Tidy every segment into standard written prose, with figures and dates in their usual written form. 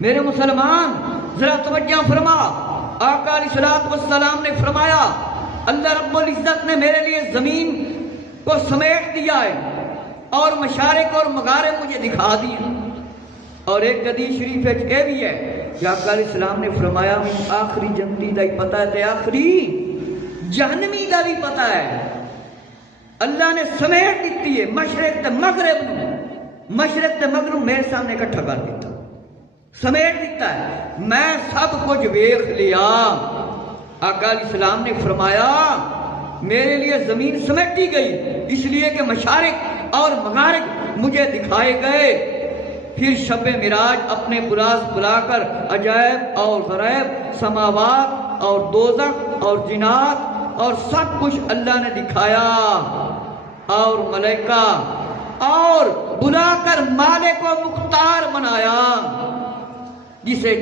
میرے مسلمان ذرا توجہ فرما، آقا علیہ الصلوۃ والسلام نے فرمایا اللہ رب العزت نے میرے لیے زمین کو سمیٹ دیا ہے اور مشارق اور مغارب مجھے دکھا دیے۔ اور ایک حدیث شریف یہ بھی ہے کہ آقا علیہ السلام نے فرمایا مجھے آخری جنتی دا ہی پتہ ہے تے آخری جہنمی دا بھی پتہ ہے۔ اللہ نے سمیٹ دیتی ہے مشرق تے مغرب نو، مشرق تے مغرب میرے سامنے اکٹھا کر دیتا، سمیٹ دیتا ہے، میں سب کچھ ویکھ لیا۔ آقا علیہ السلام نے فرمایا میرے لیے زمین سمیٹی گئی اس لیے کہ مشارق اور مغارب مجھے دکھائے گئے۔ پھر شب معراج اپنے براز بلا کر عجائب اور غرائب، سماوات اور دوزخ اور جنات اور سب کچھ اللہ نے دکھایا، اور ملائکہ اور بلا کر مالک و مختار بنایا، جسے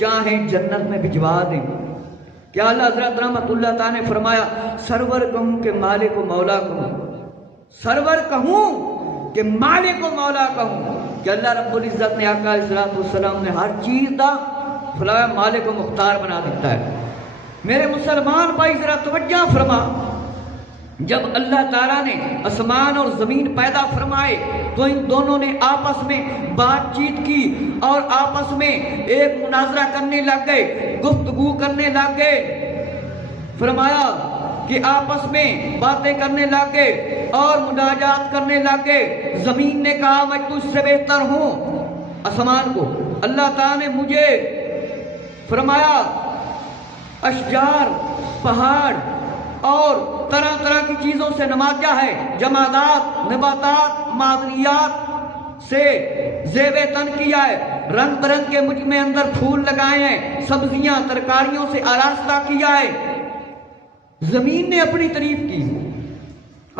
چاہیں جنت میں بھجوا دیں۔ کیا اللہ حضرت رحمت اللہ تعالیٰ نے فرمایا سرور کہوں کہ مالک و مولا کہوں، سرور کہوں کہ مالک و مولا کہوں، کہ اللہ رب العزت نے آقا علیہ السلام نے ہر چیز دا فلاں مالک و مختار بنا دیتا ہے۔ میرے مسلمان بھائی ذرا توجہ فرما، جب اللہ تعالیٰ نے آسمان اور زمین پیدا فرمائے تو ان دونوں نے آپس میں بات چیت کی اور آپس میں ایک مناظرہ کرنے لگ گئے، گفتگو کرنے لگ گئے۔ فرمایا کہ آپس میں باتیں کرنے لگ گئے اور مناجات کرنے لگ گئے۔ زمین نے کہا میں تجھ سے بہتر ہوں، آسمان کو اللہ تعالیٰ نے مجھے فرمایا اشجار، پہاڑ اور طرح طرح کی چیزوں سے نوازا ہے، جمادات، نباتات، معدنیات سے زیب تن کیا ہے، رنگ برنگ کے مجھ میں اندر پھول لگائے ہیں، سبزیاں ترکاریوں سے آراستہ کیا ہے۔ زمین نے اپنی تعریف کی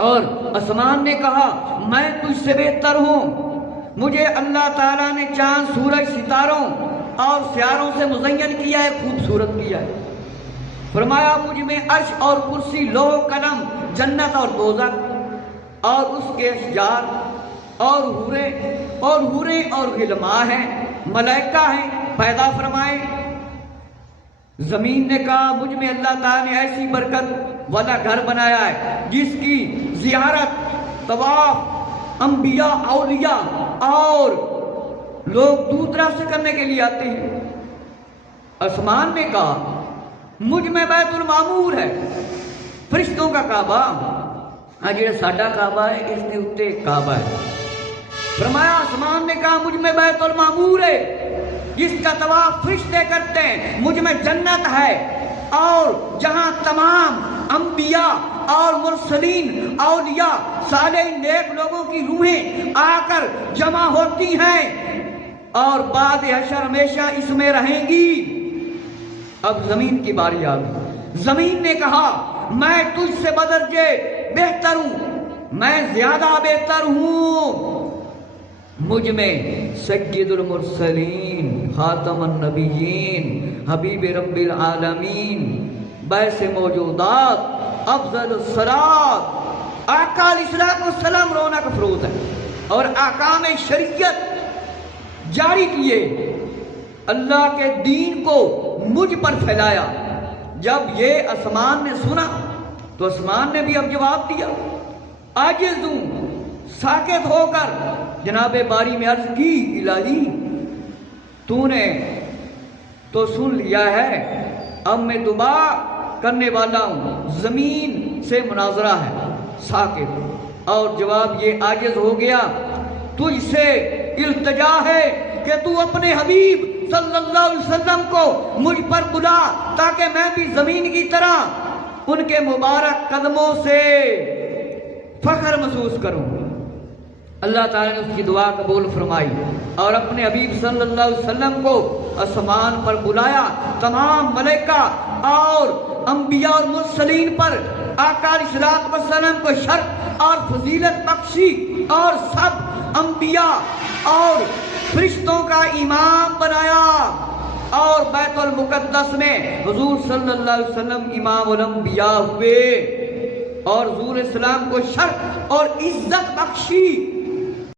اور آسمان نے کہا میں تجھ سے بہتر ہوں، مجھے اللہ تعالیٰ نے چاند، سورج، ستاروں اور سیاروں سے مزین کیا ہے، خوبصورت کیا ہے۔ فرمایا مجھ میں عرش اور کرسی، لوح قلم، جنت اور دوزخ اور اس کے اشجار اور حوریں اور غلماں ہیں، ملائکہ ہیں پیدا فرمائے۔ زمین نے کہا مجھ میں اللہ تعالیٰ نے ایسی برکت والا گھر بنایا ہے جس کی زیارت، طواف انبیاء، اولیاء اور لوگ دور دراز سے کرنے کے لیے آتے ہیں۔ آسمان نے کہا مجھ میں بیت المعمور ہے، فرشتوں کا کعبہ، جو ساڈا کعبہ ہے اس کے اوتے کعبہ ہے۔ فرمایا آسمان نے کہا مجھ میں بیت المعمور ہے جس کا طواف فرشتے کرتے ہیں، مجھ میں جنت ہے اور جہاں تمام انبیاء اور مرسلین، اولیاء، صالح نیک لوگوں کی روحیں آ کر جمع ہوتی ہیں اور بعد حشر ہمیشہ اس میں رہیں گی۔ اب زمین کی باری آ گئی۔ زمین نے کہا میں تجھ سے بدرجے بہتر ہوں، میں زیادہ بہتر ہوں، مجھ میں سید المرسلین، خاتم النبیین، حبیب رب العالمین، باعث موجودات، افضل الصلاۃ، آقا علیہ السلام رونق افروز ہے اور احکام شریعت جاری کیے، اللہ کے دین کو مجھ پر پھیلایا۔ جب یہ آسمان نے سنا تو آسمان نے بھی اب جواب دیا، عاجز ہوں، ساکت ہو کر جناب باری میں عرض کی الہی تو نے تو سن لیا ہے، اب میں دعا کرنے والا ہوں، زمین سے مناظرہ ہے، ساکت، اور جواب یہ عاجز ہو گیا، تجھ سے التجا ہے کہ تو اپنے حبیب صلی اللہ علیہ وسلم کو مجھ پر بلا تاکہ میں بھی زمین کی طرح ان کے مبارک قدموں سے فخر محسوس کروں۔ اللہ تعالیٰ نے اس کی دعا قبول فرمائی اور اپنے حبیب صلی اللہ علیہ وسلم کو آسمان پر بلایا۔ تمام ملائکہ اور انبیاء اور مرسلین پر آقا علیہ السلام کو شرف اور فضیلت بخشی اور سب انبیاء اور فرشتوں کا امام بنایا، اور بیت المقدس میں حضور صلی اللہ علیہ وسلم امام الانبیاء ہوئے اور حضور اسلام کو شرف اور عزت بخشی